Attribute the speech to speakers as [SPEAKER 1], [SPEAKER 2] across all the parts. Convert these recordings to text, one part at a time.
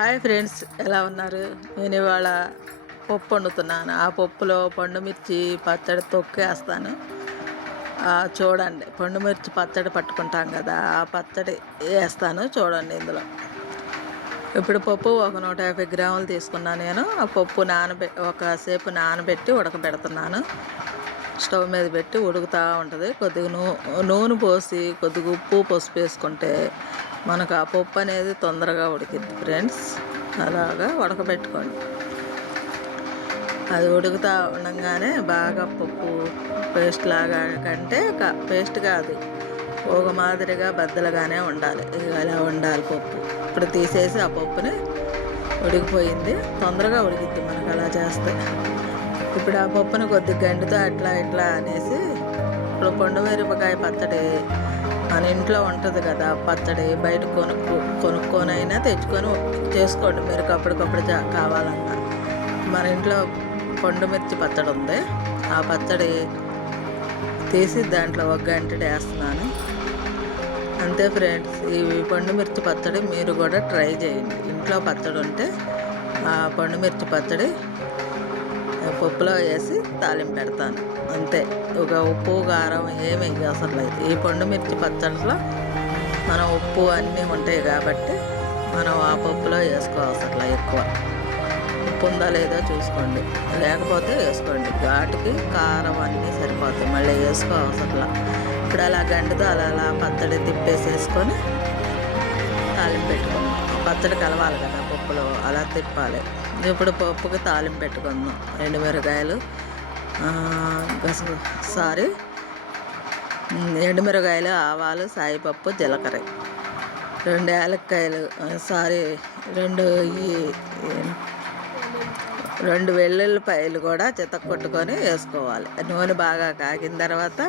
[SPEAKER 1] Hi friends ఎలా ఉన్నారు? నేను ఇవాళ పప్పు వండుతున్నాను. ఆ పప్పులో పండు మిర్చి పచ్చడి తొక్కేస్తాను. చూడండి పండు మిర్చి పచ్చడి పట్టుకుంటాం కదా ఆ పచ్చడి వేస్తాను చూడండి ఇందులో. ఇప్పుడు పప్పు ఒక నూట యాభై గ్రాములు తీసుకున్నాను నేను. ఆ పప్పు నానబె ఒకసేపు నానబెట్టి ఉడకబెడుతున్నాను. స్టవ్ మీద పెట్టి ఉడుకుతూ ఉంటుంది. కొద్దిగా నూ నూనె పోసి కొద్దిగా ఉప్పు పసుపు వేసుకుంటే మనకు ఆ పప్పు అనేది తొందరగా ఉడికింది ఫ్రెండ్స్ అలాగా ఉడకబెట్టుకోండి. అది ఉడుకుతూ ఉండగానే బాగా పప్పు పేస్ట్ లాగా కంటే పేస్ట్ కాదు ఒక మాదిరిగా బద్దలుగానే ఉండాలి. ఇక అలా ఉండాలి పప్పు. ఇప్పుడు తీసేసి ఆ పప్పుని ఉడికిపోయింది. తొందరగా ఉడికిద్ది మనకు అలా చేస్తే. ఇప్పుడు ఆ పప్పుని కొద్ది గంటితో అట్లా ఇట్లా అనేసి ఇప్పుడు పండు మిరపకాయ పచ్చడి మన ఇంట్లో ఉంటుంది కదా పచ్చడి బయట కొనుక్కు కొనుక్కొని అయినా తెచ్చుకొని చేసుకోండి. మీరు అప్పటికప్పుడు కావాలన్నా. మన ఇంట్లో పండు మిర్చి పచ్చడి ఉంది. ఆ పచ్చడి తీసి దాంట్లో ఒక గంట వేస్తున్నాను. అంతే ఫ్రెండ్స్ ఈ పండు మిర్చి పచ్చడి మీరు కూడా ట్రై చేయండి. ఇంట్లో పచ్చడి ఉంటే ఆ పండు మిర్చి పచ్చడి పప్పులో వేసి తాలింపు పెడతాను. అంతే. ఒక ఉప్పు కారం ఏమి అవసరం లేదు. ఈ పండు మిర్చి పచ్చడిలో మనం ఉప్పు అన్నీ ఉంటాయి కాబట్టి మనం ఆ పప్పులో వేసుకోవసరం ఎక్కువ. ఉప్పు ఉందా లేదో చూసుకోండి. లేకపోతే వేసుకోండి. ఘాటుకి కారం అన్నీ సరిపోతాయి. మళ్ళీ వేసుకోవసరం ఇప్పుడు అలా గంటతో అలా అలా పచ్చడి తిప్పేసేసుకొని తాలింపు పెట్టుకుందాం. పచ్చడి కలవాలి కదా పప్పులో అలా తిప్పాలి. ఇప్పుడు పప్పుకి తాలింపు పెట్టుకుందాం. రెండు మిరకాయలు సారీ ఎండుమిరకాయలు ఆవాలు సాయిపప్పు జీలకర్ర. రెండు యాలక్కాయలు సారీ రెండు ఈ రెండు వెల్లుల్లిపాయలు కూడా చితక్కొట్టుకొని వేసుకోవాలి. నూనె బాగా కాగిన తర్వాత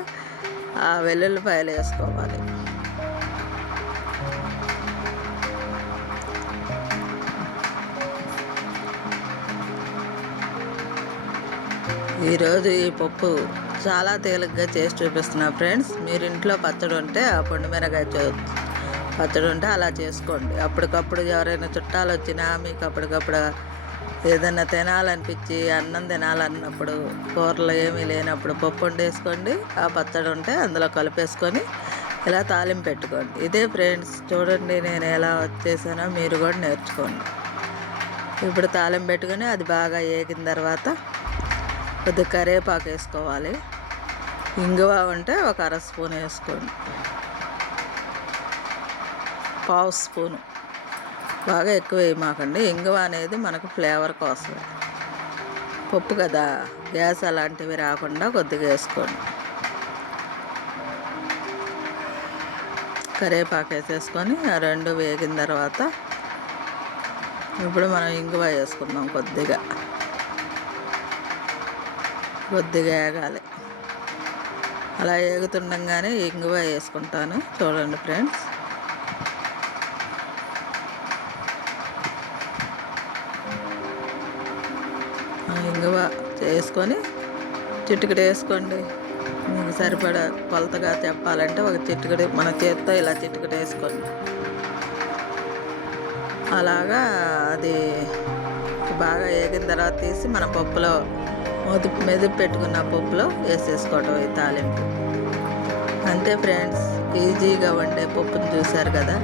[SPEAKER 1] ఆ వెల్లుల్లిపాయలు వేసుకోవాలి. ఈరోజు ఈ పప్పు చాలా తేలిగ్గా చేసి చూపిస్తున్నా ఫ్రెండ్స్. మీరు ఇంట్లో పచ్చడి ఉంటే ఆ పండు మిరకాయ పచ్చడి ఉంటే అలా చేసుకోండి. అప్పటికప్పుడు ఎవరైనా చుట్టాలు వచ్చినా మీకు అప్పటికప్పుడు ఏదైనా తినాలనిపించి అన్నం తినాలన్నప్పుడు కూరలు ఏమీ లేనప్పుడు పప్పు వండేసుకోండి. ఆ పచ్చడి ఉంటే అందులో కలిపేసుకొని ఇలా తాలింపు పెట్టుకోండి. ఇదే ఫ్రెండ్స్ చూడండి నేను ఎలా వచ్చేసానో మీరు కూడా నేర్చుకోండి. ఇప్పుడు తాళం పెట్టుకొని అది బాగా వేగిన తర్వాత కొద్దిగా కరివేపాకు వేసుకోవాలి. ఇంగువ ఉంటే ఒక అర స్పూన్ వేసుకోండి. పావు స్పూను. బాగా ఎక్కువ వేయమాకండి. ఇంగువ అనేది మనకు ఫ్లేవర్ కోసం. పప్పు కదా గ్యాస్ అలాంటివి రాకుండా కొద్దిగా వేసుకోండి. కరివేపాకు వేసేసుకొని ఆ రెండు వేగిన తర్వాత ఇప్పుడు మనం ఇంగువ వేసుకుందాం కొద్దిగా. కొద్దిగా వేగాలి అలా వేగుతుండగానే ఇంగువ వేసుకుంటాను. చూడండి ఫ్రెండ్స్. ఆ ఇంగువ వేసుకొని చిట్టుకుడు వేసుకోండి. మీకు సరిపడా కొలతగా చెప్పాలంటే ఒక చిట్టుకుడు మన చేత్తో ఇలా చిట్టుకుడు వేసుకోండి. అలాగా అది బాగా వేగిన తర్వాత తీసి మన పప్పులో మెదుపు మెదుపు పెట్టుకున్న పప్పులో వేసేసుకోవటం ఈ తాలింపు. అంతే ఫ్రెండ్స్ ఈజీగా వండే పప్పును చూశారు కదా?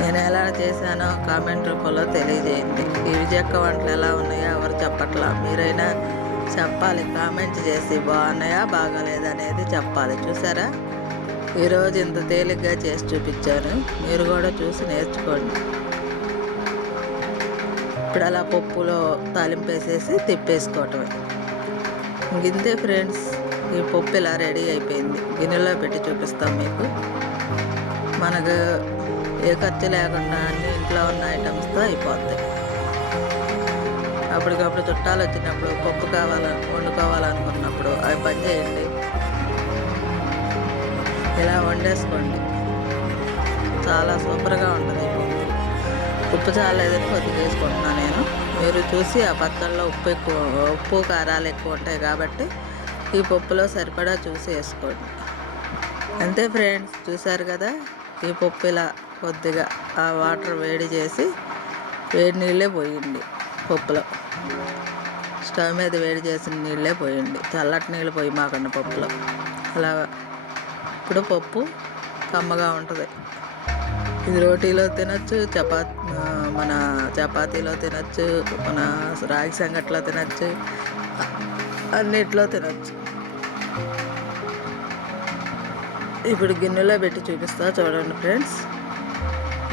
[SPEAKER 1] నేను ఎలా చేశానో కామెంట్ రూపంలో తెలియజేయండి. ఈ విజయక్క వంటలు ఎలా ఉన్నాయో ఎవరు చెప్పట్లా? మీరైనా చెప్పాలి కామెంట్ చేసి బాగున్నాయా బాగాలేదా అనేది చెప్పాలి. చూసారా ఈరోజు ఇంత తేలిగ్గా చేసి చూపించాను. మీరు కూడా చూసి నేర్చుకోండి. ఇప్పుడు అలా పప్పులో తాలింపు వేసేసి తిప్పేసుకోవటమే. గిందే ఫ్రెండ్స్ ఈ పప్పు ఇలా రెడీ అయిపోయింది. గిన్నెలో పెట్టి చూపిస్తాం మీకు. మనకు ఏ ఖర్చు లేకుండా అన్ని ఇంట్లో ఉన్న ఐటమ్స్తో అయిపోతాయి. అప్పటికప్పుడు చుట్టాలు వచ్చినప్పుడు పప్పు కావాలని వండుకోవాలనుకున్నప్పుడు అవి పని చేయండి. ఇలా వండేసుకోండి. చాలా సూపర్గా ఉంటుంది. పప్పు ఉప్పు చాలేదని కొద్దిగా వేసుకుంటున్నాను నేను. మీరు చూసి ఆ పత్రంలో ఉప్పు ఎక్కువ ఉప్పు కారాలు ఎక్కువ ఉంటాయి కాబట్టి ఈ పప్పులో సరిపడా చూసి వేసుకోండి. అంతే ఫ్రెండ్స్ చూసారు కదా? ఈ పప్పు ఇలా కొద్దిగా ఆ వాటర్ వేడి చేసి వేడి నీళ్ళే పోయింది పప్పులో. స్టవ్ మీద వేడి చేసిన నీళ్ళే పోయింది. చల్లటి నీళ్ళు పోయి మాకండి పప్పులో. అలా ఇప్పుడు పప్పు కమ్మగా ఉంటుంది. ఇది రోటీలో తినచ్చు చపా మన చపాతీలో తినచ్చు మన రాగి సంగట్లో తినచ్చు అన్నిట్లో తినచ్చు. ఇప్పుడు గిన్నెలో పెట్టి చూపిస్తా చూడండి ఫ్రెండ్స్.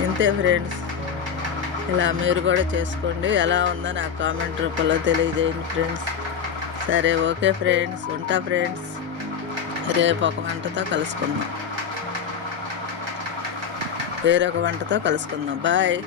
[SPEAKER 1] ఇంతే ఫ్రెండ్స్. ఇలా మీరు కూడా చేసుకోండి. ఎలా ఉందో నాకు కామెంట్ రూపంలో తెలియజేయండి ఫ్రెండ్స్. సరే ఓకే ఫ్రెండ్స్. ఉంటా ఫ్రెండ్స్. రేపు ఒక వంటతో కలుసుకుందాం. వేరొక వంటతో కలుసుకుందాం. బాయ్.